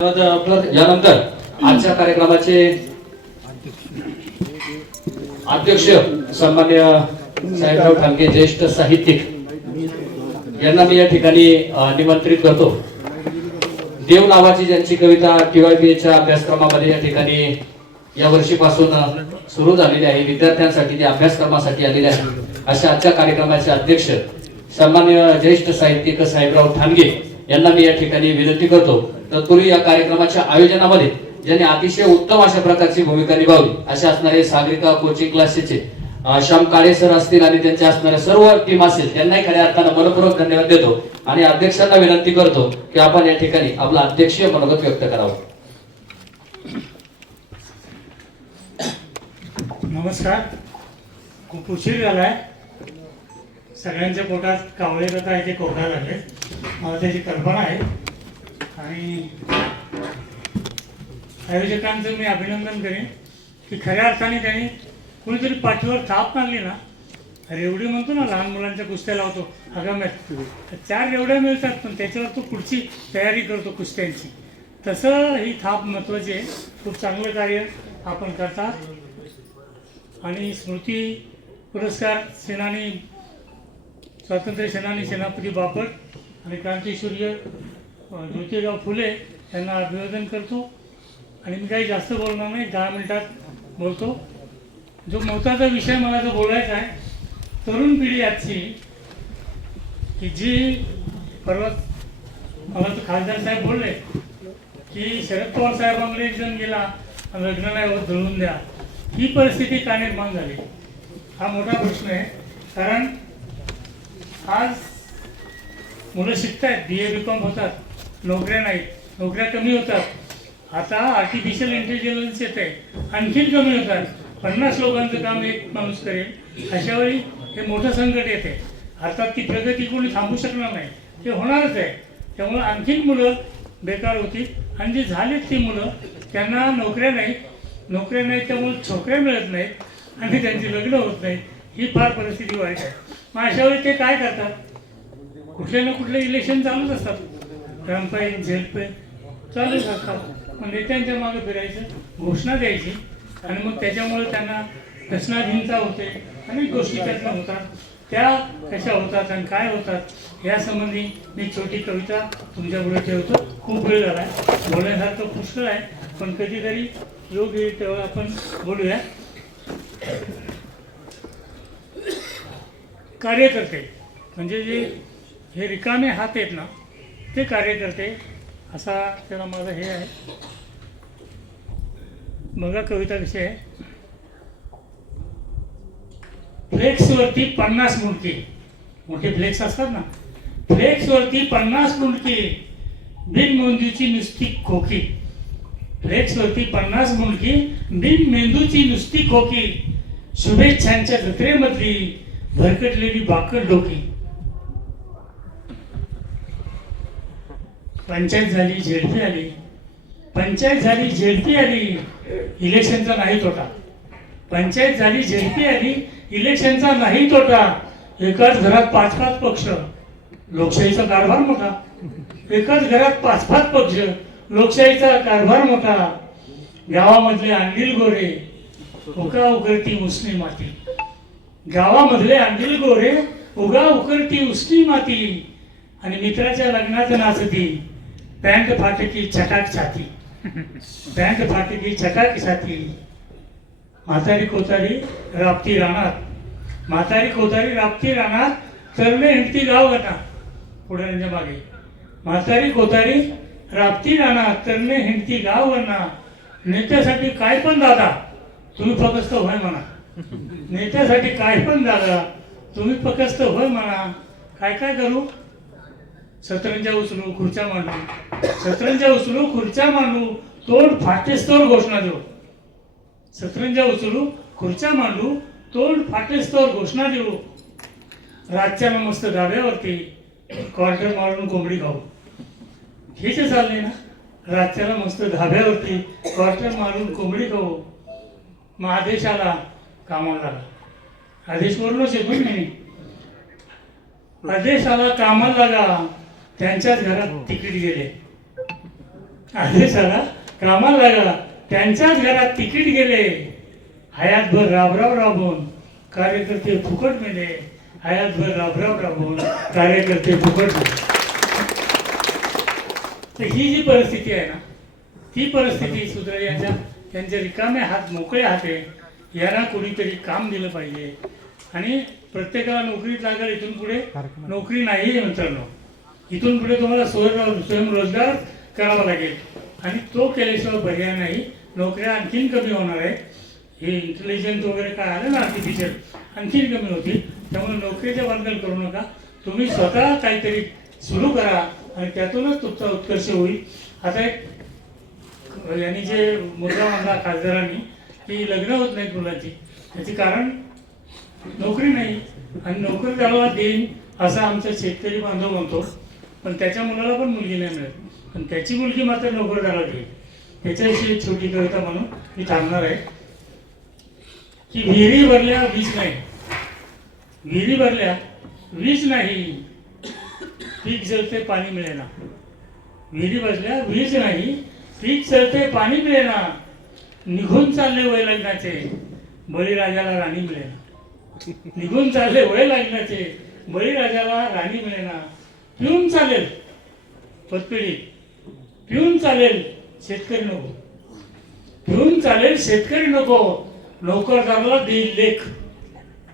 यानंतर आजच्या कार्यक्रमाचे अध्यक्ष सन्मान्य साहेबराव ठाणगे ज्येष्ठ साहित्यिक यांना मी या ठिकाणी निमंत्रित करतो। देव नावाची ज्यांची कविता TYPच्या अभ्यासक्रमामध्ये या ठिकाणी या वर्षीपासून सुरू झालेली आहे, विद्यार्थ्यांसाठी त्या अभ्यासक्रमासाठी आलेले आहे, अशा आजच्या कार्यक्रमाचे अध्यक्ष सन्मान्य ज्येष्ठ साहित्यिक साहेबराव ठाणगे यांना मी या ठिकाणी विनंती करतो। तत्पूर्वी या कार्यक्रमाच्या आयोजनामध्ये ज्यांनी अतिशय उत्तम अशा प्रकारची भूमिका निभावली अशा असणारे सागरिका कोचिंग क्लासेसचे श्याम काळे सर असतील आणि त्यांचे असणारे सर्व टीम असेल त्यांनाही खऱ्या अर्थाने मनपूर्वक धन्यवाद देतो आणि अध्यक्षांना विनंती करतो की आपण या ठिकाणी आपला अध्यक्षीय मनोगत व्यक्त करावं। नमस्कार। खूप उशीर झालाय, सगळ्यांच्या पोटात कावळे कथा आहे ते कोरडा झाले, मला त्याची कल्पना आहे आणि आयोजकांचं मी अभिनंदन करेन की खऱ्या अर्थाने त्यांनी कुणीतरी पाठीवर थाप मारली ना, रेवडी म्हणतो ना लहान मुलांच्या कुस्त्या लावतो आगाम्यात, 4 रेवड्या मिळतात पण त्याच्यावर तो पुढची तयारी करतो कुस्त्यांची, तसं ही थाप महत्त्वाची आहे। खूप चांगलं कार्य आपण करतात आणि स्मृती पुरस्कार सेनानी स्वातंत्र्य सेनानी सेनापती बापट आणि क्रांतीसूर्य ज्योतिराव फुले यांना अभिवादन करतो आणि मी काही जास्त बोलणार नाही, 10 मिनिटात बोलतो। जो महत्त्वाचा विषय मला जो बोलायचा आहे, तरुण पिढी आजची की जी परवा मला तो खासदार साहेब बोलले की शरद पवार साहेबांकडे एक जण गेला आणि लग्न नाही होत धळून द्या, ही परिस्थिती का निर्माण झाली हा मोठा प्रश्न आहे। कारण आज मुलं शिकत आहेत, BA BCom होतात, नोकऱ्या नाहीत, नोकऱ्या कमी होतात, आता आर्टिफिशियल इंटेलिजन्स येते आणखीन कमी होतात, 50 लोकांचं काम एक माणूस करेल, अशावेळी हे मोठं संकट येते। अर्थात ती प्रगती कोणी थांबू शकणार नाही, ते होणारच आहे, त्यामुळे आणखीन मुलं बेकार होतील आणि जे झालेत ती मुलं त्यांना नोकऱ्या नाहीत त्यामुळे छोकऱ्या मिळत नाहीत आणि त्यांची लग्न होत नाहीत, ही फार परिस्थिती वाईट आहे। मग अशावेळी ते काय करतात, कुठले ना कुठले इलेक्शन चालूच असतात, ग्रामपंचायत झेलपे चालूच असतात, मग नेत्यांच्या मागे फिरायचं, घोषणा द्यायची आणि मग त्याच्यामुळे त्यांना प्रश्नाधीनता होते, अनेक गोष्टी त्यातनं होतात, त्या कशा होतात आणि काय होतात यासंबंधी मी छोटी कविता तुमच्यापुढे ठेवतो। खूप वेळ झाला आहे, बोलण्यासारखं पुष्कळ आहे, पण कधीतरी योग येईल तेव्हा आपण बोलूया। कार्यकर्ते म्हणजे जे हे रिकामे हात आहेत ना, ते कार्यकर्ते असा त्याला माझं हे आहे। बघा कविता कशी आहे, फ्लेक्सवरती 50 मुंडके, मोठे फ्लेक्स असतात ना, फ्लेक्सवरती 50 मुंडके, बिनमेंदूची नुसती खोकी, फ्लेक्सवरती 50 मुंडके, बिनमेंदूची नुसती खोकी, शुभेच्छांच्या जत्रेमधली भरकटलेली बाकड डोकी, पंचायत झाली झेडपी आली, पंचायत झाली झेडपी आली, इलेक्शनचा नाही तोटा, पंचायत झाली झेडपी आली, इलेक्शनचा नाही तोटा, एकाच घरात 5-5 पक्ष, लोकशाहीचा कारभार मोठा, एकाच घरात 5-5 पक्ष, लोकशाहीचा कारभार मोठा, गावामधले अंडील गोरे उगा उकरती उसनी माती, गावामधले अंडील गोरे उगा उकरती उसनी माती, आणि मित्राच्या लग्नात नाचती, पॅन्ट फाटकी चटाक छाती, पॅन्ट फाटकी चटाक छाती, म्हातारी कोतारी राबती रानात, म्हातारी कोतारी राबती रानात, तरणे हिंडती गाव गटा, पुढे मागे, म्हातारी कोतारी राबती रानात, तरणे हिंडती गाव गणा, नेत्यासाठी काय पण दादा तुम्ही फक्त होय म्हणा, नेत्यासाठी काय पण दादा तुम्ही फक्त होय म्हणा, काय काय करू, सतरंजा उचलू खुर्च्या मांडू, सतरंजा उचलू खुर्च्या मांडू, तोंड फाटेस्तोर घोषणा देऊ, सतरंजा उचलू खुर्च्या मांडू, तोंड फाटेस्तोर घोषणा देऊ, राज्याला मस्त धाब्यावरती क्वार्टर मारून कोंबडी खाऊ, हे जे चाललंय ना, राज्याला मस्त धाब्यावरती क्वार्टर मारून कोंबडी खाऊ, मग आदेश आला कामाला लागा, आदेश वरूनच येतो नाही, आदेश आला कामाला लागा, त्यांच्याच घरात तिकीट गेले, आदेशाला कामाला लागला, त्यांच्याच घरात तिकीट गेले, हयातभर राबराब राबून कार्यकर्ते फुकट मेले, हयातभर राबराब राबून कार्यकर्ते फुकट मेले. तर ही जी परिस्थिती आहे ना, ती परिस्थिती सुधारण्याच्या त्यांचे रिकामे हात, मोकळे हात आहे. यांना कोणीतरी काम दिलं पाहिजे. आणि प्रत्येकाला नोकरीत लागेल, इथून पुढे नोकरी नाही आहे मित्रांनो. इथून पुढे तुम्हाला स्वयंरोजगार करावा लागेल आणि तो केल्याशिवाय पर्याय नाही. नोकऱ्या आणखीन कमी होणार आहे. हे इंटेलिजन्स वगैरे काय आलं ना, आर्टिफिशियल, आणखीन कमी होतील. त्यामुळे नोकरीच्या बंधन करू नका. तुम्ही स्वतः काहीतरी सुरू करा आणि त्यातूनच तुमचा उत्कर्ष होईल. आता एक यांनी जे मुद्दा मांडला खासदारांनी की लग्न होत नाहीत मुलाची, त्याचे कारण नोकरी नाही. आणि नोकरी त्याला देईन असं आमचा शेतकरी बांधव म्हणतो, पण त्याच्या मुलाला पण मुलगी नाही मिळत, पण त्याची मुलगी मात्र नोकरदाराला देईल. त्याच्याविषयी एक छोटी कविता म्हणून मी थांबणार आहे की विहिरी भरल्या वीज नाही, विहिरी भरल्या वीज नाही, पीक जळते पाणी मिळेना. विहिरी भरल्या वीज नाही, पीक जळते पाणी मिळेना. निघून चालले वय लग्नाचे, बळीराजाला राणी मिळेना. निघून चालले वय लग्नाचे, बळीराजाला राणी मिळेना. पिऊन चालेल पतपिढी, पिऊन चालेल शेतकरी नको, पिऊन चालेल शेतकरी नको, नोकरदाराला देईल लेख.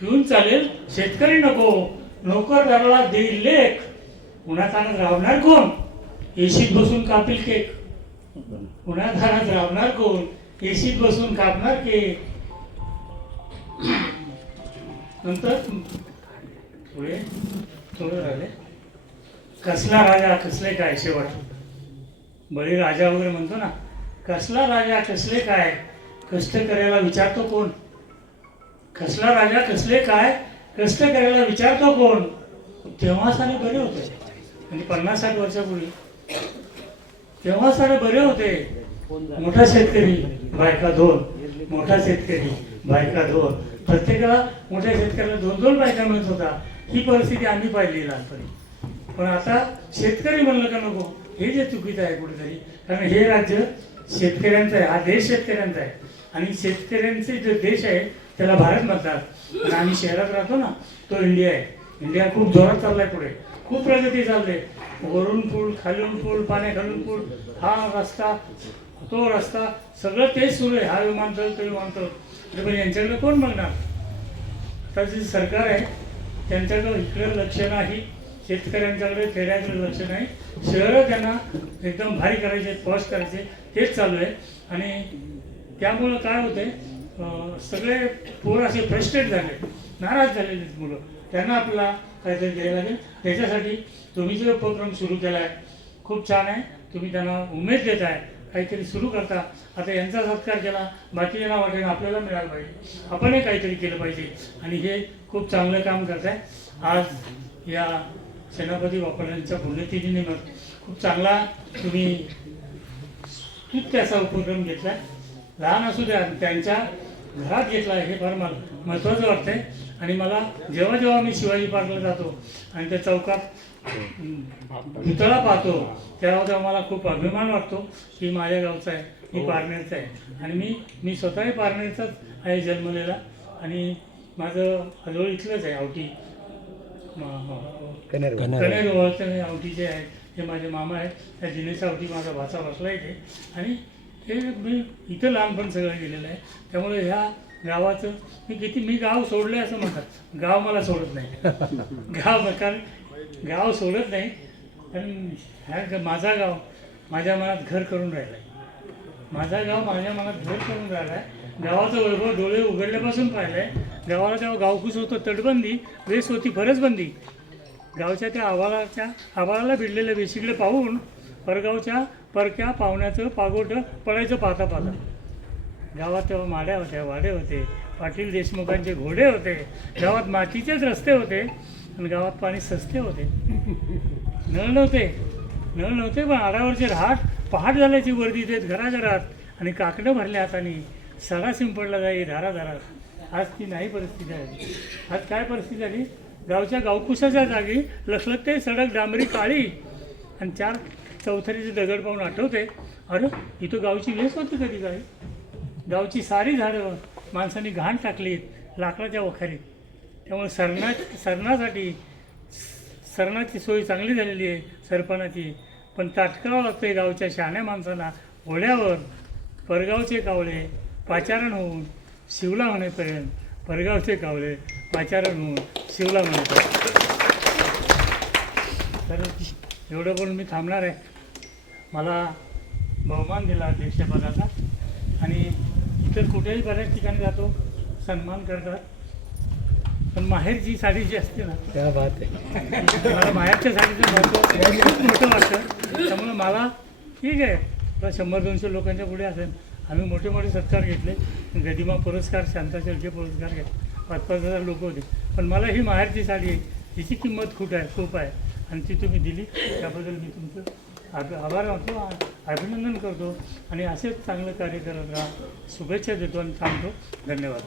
पिऊन चालेल शेतकरी नको, नोकरदाराला देईल लेख. उन्हातानात राहणार कोण, एशीत बसून कापील केक. उन्हातानात राहणार कोण, एशीत बसून कापणार केक. नंतर पुढे थोडं राहिले. कसला राजा कसले काय, शेवट बळीराजा वगैरे म्हणतो ना, कसला राजा कसले काय, कष्ट करायला विचारतो कोण. कसला राजा कसले काय, कष्ट करायला विचारतो कोण. तेव्हा सारे बरे होते. म्हणजे 50-60 वर्षापूर्वी तेव्हा सारे बरे होते. मोठा शेतकरी बायका 2, मोठा शेतकरी बायका 2, प्रत्येकाला मोठ्या शेतकऱ्याला 2-2 बायका मिळत होता. ही परिस्थिती आम्ही पाहिली लहानपणी. पण आता शेतकरी म्हणलं का नको, हे जे चुकीचं आहे कुठेतरी. कारण हे राज्य शेतकऱ्यांचं आहे, हा देश शेतकऱ्यांचा आहे. आणि शेतकऱ्यांचे जो देश आहे त्याला भारत म्हणतात. आणि आम्ही शहरात राहतो ना, तो इंडिया आहे. इंडिया खूप जोरात चाललाय पुढे, खूप प्रगती चालते. वरून पूल, खालून पूल, पाण्याखालून पूल, हा रस्ता, तो रस्ता, सगळं तेच सुरू आहे. हा विमानतळ, तो विमानतळ. पण यांच्याकडे कोण बघणार. आता जे सरकार आहे त्यांच्याकडे इकडे लक्ष नाही, शेतकऱ्यांच्याकडे खेड्याकडे लक्ष नाही. शहरं त्यांना एकदम भारी करायचे, पॉश करायचे, तेच चालू आहे. आणि त्यामुळं काय होतंय, सगळे पोर असे फ्रस्ट्रेट झाले, नाराज झालेले मुलं. त्यांना आपल्याला काहीतरी द्यायला लागेल. त्याच्यासाठी तुम्ही जो उपक्रम सुरू केला आहे खूप छान आहे. तुम्ही त्यांना उमेद देत आहे, काहीतरी सुरू करता. आता यांचा सत्कार केला, बाकीच्यांना वाटेल आपल्याला मिळालं पाहिजे, आपणही काहीतरी केलं पाहिजे. आणि हे खूप चांगलं काम करताय. आज या सेनापती बापट पुण्यतिथीनिमित्त खूप चांगला तुम्ही त्याचा उपक्रम घेतला. लहान असू द्या, त्यांच्या घरात घेतला हे फार मला महत्त्वाचं वाटतंय. आणि मला जेव्हा जेव्हा मी शिवाजी पार्कला जातो आणि त्या चौकात पुतळा पाहतो, तेव्हा मला खूप अभिमान वाटतो की माझ्या गावचा आहे, मी पारनेरचा आहे. आणि मी स्वतःही पारनेरचाच आहे जन्मलेला. आणि माझं हजवळ इथलंच आहे, आवटी कनेर ओळखते. आवटी जे आहे ते माझे मामा आहेत. त्या दिनेश आवटी माझा भाचा बसला इथे. आणि हे मी इथं लहानपण सगळं गेलेलं आहे. त्यामुळे ह्या गावाचं मी गाव सोडलं असं म्हणतात. गाव मला सोडत नाही. गाव सोडत नाही. कारण ह्या माझा गाव माझ्या मनात घर करून राहिला आहे. माझा गाव माझ्या मनात घर करून राहिला आहे. गावाचं वैभव डोळे उघडल्यापासून पाहिलं आहे. गावाला तेव्हा गावकूस होतं तटबंदी, वेस होती फरसबंदी. गावच्या त्या आवाळाला भिडलेल्या वेशीकडे पाहून परगावच्या परक्या पाहुण्याचं पागोटं पडायचं पाहता पाहता. गावात तेव्हा माड्या होत्या, वाडे होते, पाटील देशमुखांचे घोडे होते. गावात मातीचेच रस्ते होते आणि गावात पाणी सस्ते होते. नळ नव्हते पण आडावरचे रहाट पहाट झाल्याची वर्दी देत घराघरात. आणि काकडं भरल्या हाताने सडा शिंपडला जाई धाराधारात. आज ती नाही परिस्थिती आहे. आज काय परिस्थिती झाली, गावच्या गावकुशाच्या जागी लखलखते सडक डांबरी काळी. आणि 4 चौथरीचे दगड पाहून आठवते अरे इथं गावची वेस होती कधी काय? गावची सारी झाडं माणसांनी घाण टाकलीत लाकडाच्या वखारीत. त्यामुळे सरणाची सोय चांगली झालेली आहे सरपणाची. पण ताटकावं लागतं गावच्या शहाण्या माणसांना ओढ्यावर. परगावचे कावळे पाचारण होऊन शिवला म्हणेपर्यंत, परगावचे कावळे पाचारण होऊन शिवला म्हणेपर्यंत. तर एवढं बोलून मी थांबणार आहे. मला बहुमान दिला अध्यक्षपदाचा आणि इतर कुठेही बऱ्याच ठिकाणी जातो सन्मान करतात. पण माहेरची साडी जी असते ना, क्या बात आहे. मला माहेरच्या साडीचं महत्त्व खूप मोठं वाटतं. त्यामुळं मला ठीक आहे, आता 100-200 लोकांच्या पुढे असेल. आम्ही मोठे मोठे सत्कार घेतले, गदिमा पुरस्कार, शांता शेळके पुरस्कार घेतले, 5,000-5,000 लोक होते. पण मला ही माहेरची साडी आहे, तिची किंमत खूप आहे आणि ती तुम्ही दिली त्याबद्दल मी तुमचं आभार मानतो, अभिनंदन करतो आणि असेच चांगलं कार्य करत राहा. शुभेच्छा देतो आणि थांबतो. धन्यवाद.